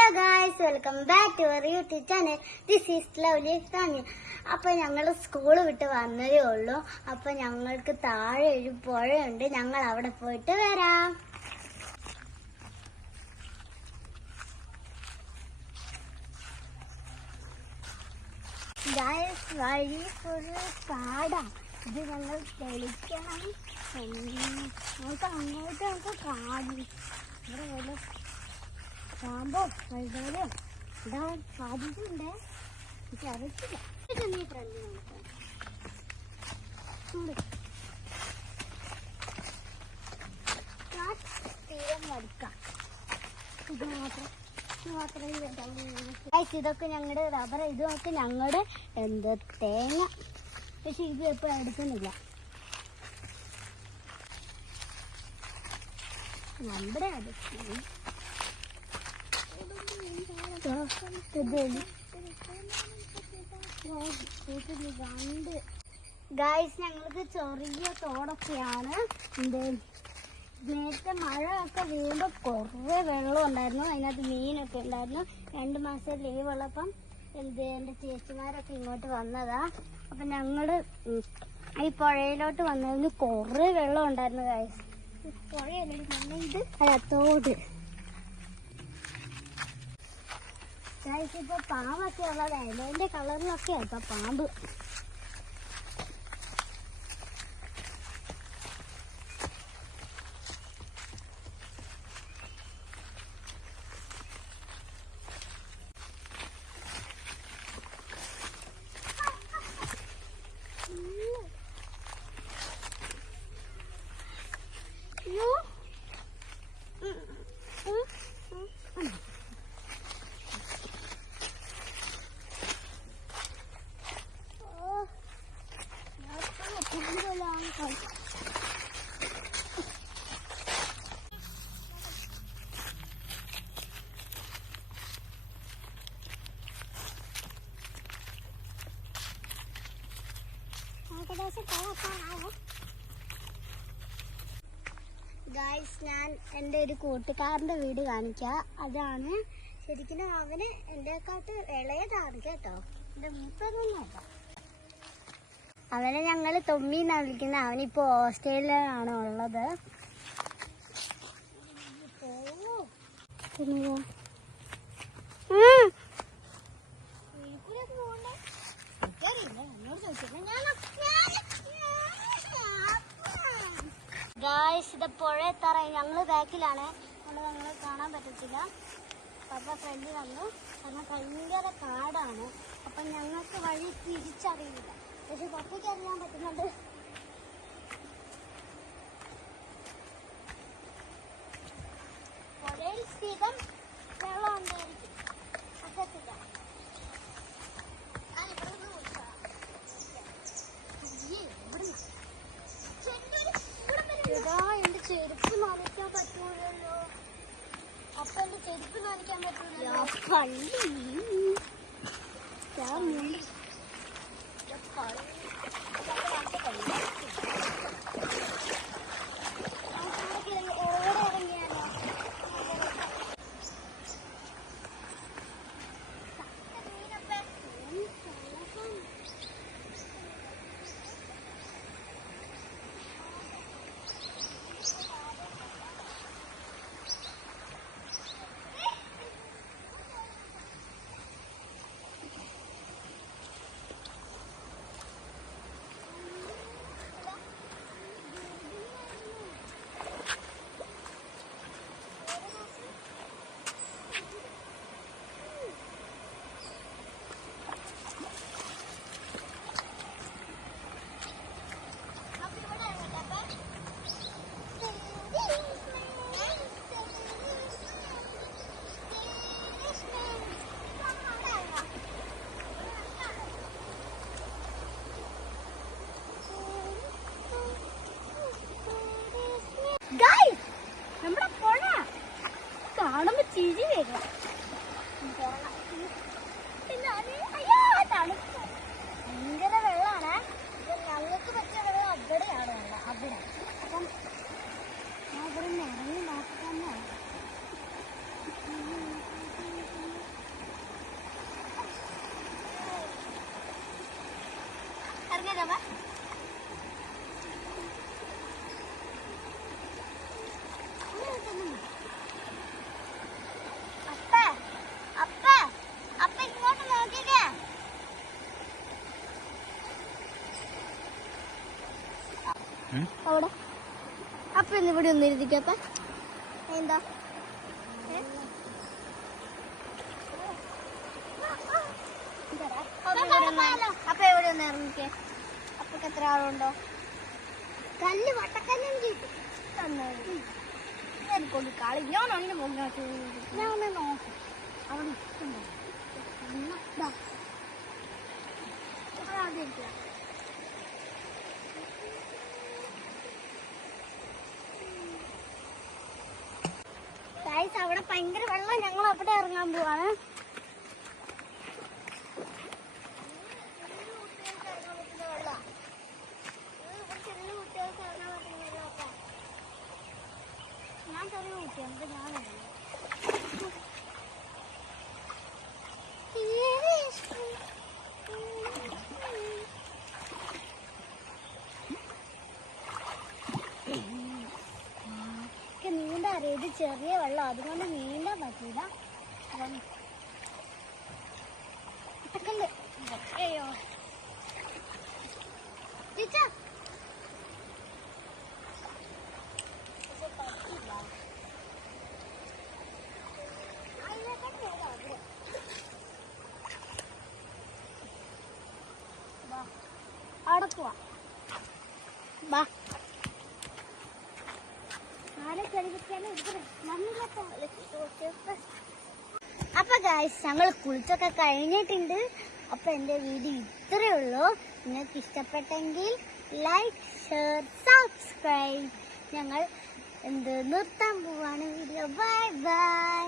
Hello guys, welcome back to our YouTube channel. This is lovely family. അപ്പൊ ഞങ്ങൾ school വിട്ട് വന്നതേ ഉള്ളൂ. അപ്പൊ ഞങ്ങൾക്ക് താഴെ ഒരു പുഴയുണ്ട്, ഞങ്ങൾ അവിടെ പോയിട്ട് വരാം. ഗായ്സ്, വഴി ഫുള്ള് കാടാ. ഇത് ഞങ്ങൾ തെളിക്കണം. നമുക്ക് അങ്ങോട്ട് നമുക്ക് കാടി ഇവിടെ വല്ല പാമ്പോ വഴുതാലോ ഇതാ സാധ്യതയുണ്ട്. എനിക്ക് അറിയില്ല. നീ ഫ്രണ്ട് തീരം വടിക്കാം. ഇത് ഇതൊക്കെ ഞങ്ങളുടെ റബ്ബർ, ഇതൊക്കെ ഞങ്ങളുടെ എന്താ തേങ്ങ. പക്ഷെ ഇത് എപ്പോഴും എടുക്കുന്നില്ല. നമ്മുടെ ഗായ്സ്, ഞങ്ങൾക്ക് ചെറിയ തോടൊക്കെയാണ്. നേരത്തെ മഴയൊക്കെ വീഴുമ്പോൾ കുറേ വെള്ളം ഉണ്ടായിരുന്നു, അതിനകത്ത് മീനൊക്കെ ഉണ്ടായിരുന്നു. 2 മാസം ലീവ് ഉള്ളപ്പം എൻ്റെ ചേച്ചിമാരൊക്കെ ഇങ്ങോട്ട് വന്നതാ. അപ്പം ഞങ്ങൾ ഈ പുഴയിലോട്ട് വന്നതിന് കുറേ വെള്ളം ഉണ്ടായിരുന്നു ഗായ്സ്. പുഴയല്ലേ ഇത്, അല്ല തോട്. ഗായ്സ്, ഇപ്പൊ പാമ്പൊക്കെ ഉള്ളതായിരുന്നു. അതിന്റെ കളറിലൊക്കെ ഇപ്പൊ പാമ്പ്. ഗായ്സ്, ഞാൻ എൻ്റെ ഒരു കൂട്ടുകാരൻ്റെ വീട് കാണിക്കാം. അതാണ് ശരിക്കും അവന് എൻ്റെക്കാട്ട് ഇളയതാണ് കേട്ടോ, എൻ്റെ മൂത്തതൊന്നുമല്ല. അവനെ ഞങ്ങൾ തൊമ്മിന്നാണ് വിളിക്കുന്നത്. അവനിപ്പോൾ ഓസ്ട്രേലിയയിലാണ് ഉള്ളത്. ഗായ്സ്, ഇത് പുഴയെത്താറ. ഞങ്ങൾ ബാക്കിലാണ്, അതുകൊണ്ട് ഞങ്ങൾ കാണാൻ പറ്റത്തില്ല. പപ്പ ഫ്രണ്ടിൽ വന്നു, കാരണം ഭയങ്കര കാടാണ്. അപ്പം ഞങ്ങൾക്ക് വഴി തിരിച്ചറിയില്ല. പക്ഷെ പപ്പയ്ക്ക് അറിയാൻ പറ്റുന്നുണ്ട്. പുഴയിൽ സ്ഥിരം വെള്ളം ഉണ്ടായിരിക്കും, അക്കത്തില്ല. എന്റെ ചെരുപ്പ് നനയ്ക്കാൻ പറ്റൂലല്ലോ. അപ്പൊ എന്റെ ചെരുപ്പ് നനയ്ക്കാൻ പറ്റൂലല്ലോ. നോക്കിയതാ അപ്പ ഇങ്ങോട്ട് നോക്കിക്കേ. അവിടെ അപ്പ ഇന്നിവിടെ ഒന്ന് ഇരുത്തിക്കപ്പ. എന്താ അപ്പൊ എവിടെ ഒന്ന് ഇറങ്ങിക്കേ. അപ്പൊക്ക് എത്ര ആളുണ്ടോ? കല്ല് വട്ടക്കല്ലും കിട്ടും കൊണ്ട് കളി. ഞാൻ അങ്ങനെ മുന്നോട്ട് ഞാൻ ഒന്ന് നോക്കാം. അവിടെ ഇഷ്ടമുണ്ടോ? അവിടെ ഭയങ്കര വെള്ളം. ഞങ്ങൾ അവിടെ ഇറങ്ങാൻ പോവാണ്. ഞാൻ ചെറിയ കുട്ടിയാണ്. ഞാൻ നീന്താ അറിയാം. ഇത് ചെറിയ വെള്ളം, അതുകൊണ്ട് നീന്താൻ പറ്റില്ല. അയ്യോ ടീച്ചർ അവിടെ പോവാ. അപ്പൊ ഗൈസ് ഞങ്ങൾ കുളിച്ചൊക്കെ കഴിഞ്ഞിട്ടുണ്ട്. അപ്പൊ എന്റെ വീഡിയോ ഇത്രയേ ഉള്ളൂ. നിങ്ങൾക്ക് ഇഷ്ടപ്പെട്ടെങ്കിൽ ലൈക്ക്, ഷെയർ, സബ്സ്ക്രൈബ്. ഞങ്ങൾ നിർത്താൻ പോവാണ് വീഡിയോ. Bye bye.